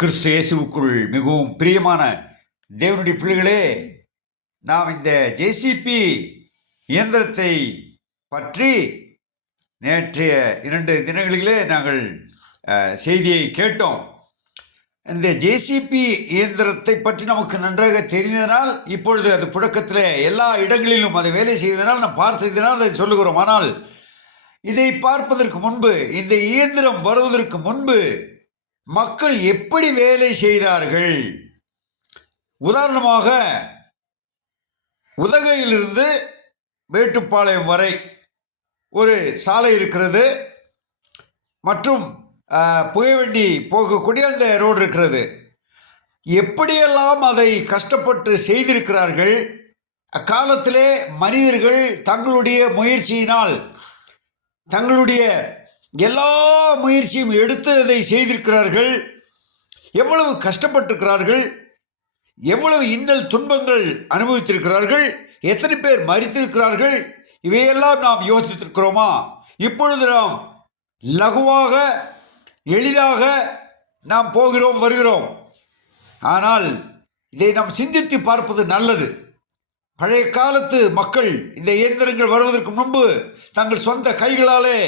கிறிஸ்து இயேசுவுக்குள் மிகவும் பிரியமான தேவனுடைய பிள்ளைகளே, நாம் இந்த ஜேசிபி இயந்திரத்தை பற்றி நேற்றைய 2 தினங்களிலே நாங்கள் செய்தியை கேட்டோம். இந்த ஜேசிபி இயந்திரத்தை பற்றி நமக்கு நன்றாக தெரிந்ததனால் இப்பொழுது அது புழக்கத்தில் எல்லா இடங்களிலும் அதை வேலை செய்வதனால் நாம் பார்த்ததினால் அதை சொல்லுகிறோம். ஆனால் இதை பார்ப்பதற்கு முன்பு, இந்த இயந்திரம் வருவதற்கு முன்பு மக்கள் எப்படி வேலை செய்தார்கள்? உதாரணமாக, உதகையிலிருந்து மேட்டுப்பாளையம் வரை ஒரு சாலை இருக்கிறது மற்றும் புகைவண்டி போகக்கூடிய அந்த ரோடு இருக்கிறது. எப்படியெல்லாம் அதை கஷ்டப்பட்டு செய்திருக்கிறார்கள். அக்காலத்திலே மனிதர்கள் தங்களுடைய முயற்சியினால் தங்களுடைய எல்லா முயற்சியும் எடுத்து அதை செய்திருக்கிறார்கள். எவ்வளவு கஷ்டப்பட்டிருக்கிறார்கள், எவ்வளவு இன்னல் துன்பங்கள் அனுபவித்திருக்கிறார்கள், எத்தனை பேர் மரித்திருக்கிறார்கள். இவையெல்லாம் நாம் யோசித்திருக்கிறோமா? இப்பொழுது நாம் லகுவாக எளிதாக நாம் போகிறோம் வருகிறோம். ஆனால் இதை நாம் சிந்தித்து பார்ப்பது நல்லது. பழைய காலத்து மக்கள் இந்த இயந்திரங்கள் வருவதற்கு முன்பு தங்கள் சொந்த கைகளாலே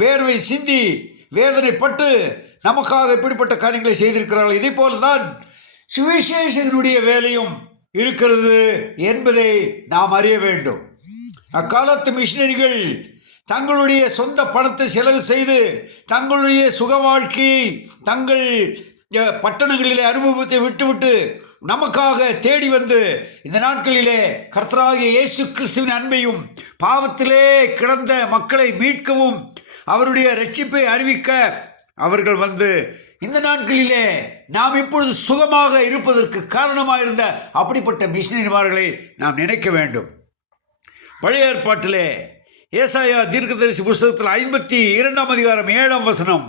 வேர்வை சிந்தி வேதனைப்பட்டு நமக்காக இப்படிப்பட்ட காரியங்களை செய்திருக்கிறார்கள். இதே போலதான் சுவிசேஷனுடைய வேலையும் இருக்கிறது என்பதை நாம் அறிய வேண்டும். அக்காலத்து மிஷினரிகள் தங்களுடைய சொந்த பணத்தை செலவு செய்து தங்களுடைய சுக வாழ்க்கையை தங்கள் பட்டணங்களிலே அனுபவத்தை விட்டுவிட்டு நமக்காக தேடி வந்து இந்த நாட்களிலே கர்த்தராகிய இயேசு கிறிஸ்துவின் அன்பையும் பாவத்திலே கிடந்த மக்களை மீட்கவும் அவருடைய ரட்சிப்பை அறிவிக்க அவர்கள் வந்து இந்த நாட்களிலே நாம் இப்பொழுது சுகமாக இருப்பதற்கு காரணமாக இருந்த அப்படிப்பட்ட மிஷினரிமார்களை நாம் நினைக்க வேண்டும். பழைய ஏற்பாட்டிலே ஏசாயா தீர்க்கதரிசி புஸ்தகத்தில் 52 அதிகாரம் 7 வசனம்,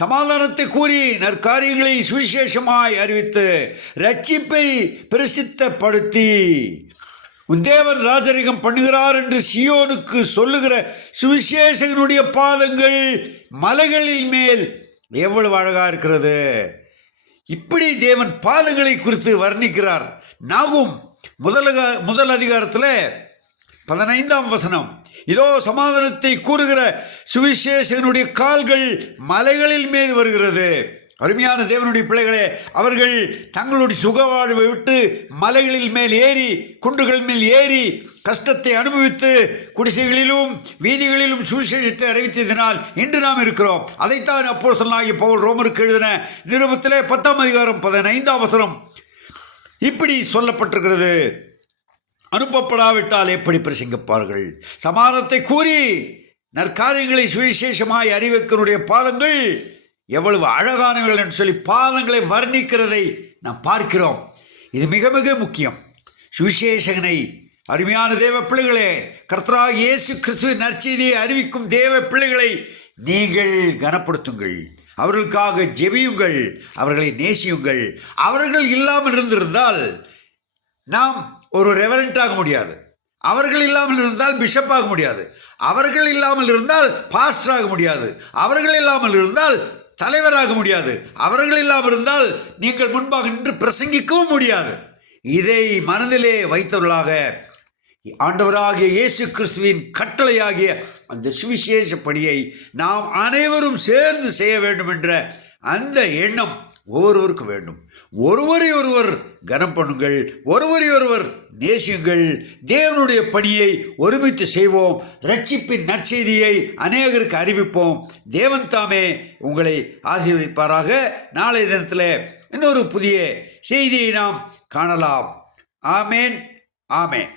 சமாதானத்தை கூறி நற்காரியங்களை சுவிசேஷமாய் அறிவித்து ரட்சிப்பை பிரசித்தப்படுத்தி உன் தேவன் ராஜரிகம் பண்ணுகிறார் என்று சியோனுக்கு சொல்லுகிற சுவிசேஷகனுடைய பாதங்கள் மலைகளின் மேல் எவ்வளவு அழகா இருக்கிறது. இப்படி தேவன் பாதங்களை குறித்து வர்ணிக்கிறார். நாகும் முதல் அதிகாரத்தில் 15 வசனம், இதோ சமாதானத்தை கூறுகிற சுவிசேஷகனுடைய கால்கள் மலைகளில் மேல் வருகிறது. அருமையான தேவனுடைய பிள்ளைகளே, அவர்கள் தங்களுடைய சுகவாழ்வை விட்டு மலைகளில் மேல் ஏறி குன்றுகள் மேல் ஏறி கஷ்டத்தை அனுபவித்து குடிசைகளிலும் வீதிகளிலும் சுவிசேஷத்தை அறிவித்ததினால் இன்று நாம் இருக்கிறோம். அதைத்தான் அப்போஸ்தலனாகிய பவுல் ரோமருக்கு எழுதின நிருபத்திலே 10 அதிகாரம் 15 வசனம் இப்படி சொல்லப்பட்டிருக்கிறது. அனுப்பப்படாவிட்டால் எப்படி பிரசங்கிப்பார்கள்? சமாதானத்தை கூறி நற்காரியங்களை சுவிசேஷமாய் அறிவிக்கனுடைய பாதங்கள் எவ்வளவு அழகானவர்கள் என்று சொல்லி பாதங்களை வர்ணிக்கிறதை நாம் பார்க்கிறோம். இது மிக மிக முக்கியம். சுவிசேஷகனை, அருமையான தேவ பிள்ளைகளே, கர்த்தராகிய இயேசு கிறிஸ்துவின் நற்செய்தியை அறிவிக்கும் தேவ பிள்ளைகளை நீங்கள் கனப்படுத்துங்கள், அவர்களுக்காக ஜெபியுங்கள், அவர்களை நேசியுங்கள். அவர்கள் இல்லாமல் இருந்திருந்தால் நாம் ஒரு ரெவரண்டாக முடியாது. அவர்கள் இல்லாமல் இருந்தால் பிஷப்பாக முடியாது. அவர்கள் இல்லாமல் இருந்தால் பாஸ்டராக முடியாது. அவர்கள் இல்லாமல் இருந்தால் தலைவராக முடியாது. அவர்கள் இல்லாமல் இருந்தால் நீங்கள் முன்பாக நின்று பிரசங்கிக்கவும் முடியாது. இதை மனதிலே வைத்தவர்களாக ஆண்டவராகிய இயேசு கிறிஸ்துவின் கட்டளையாகிய அந்த சுவிசேஷ பணியை நாம் அனைவரும் சேர்ந்து செய்ய வேண்டும் என்ற அந்த எண்ணம் ஒவ்வொருவருக்கும் வேண்டும். ஒருவரை ஒருவர் கனம் பண்ணுங்கள், ஒருவரை ஒருவர் நேசியுங்கள். தேவனுடைய பணியை ஒருமித்து செய்வோம். ரட்சிப்பின் நற்செய்தியை அநேகருக்கு அறிவிப்போம். தேவன் தாமே உங்களை ஆசீர்வதிப்பாராக. நாளைய தினத்தில் இன்னொரு புதிய செய்தியை நாம் காணலாம். ஆமேன், ஆமேன்.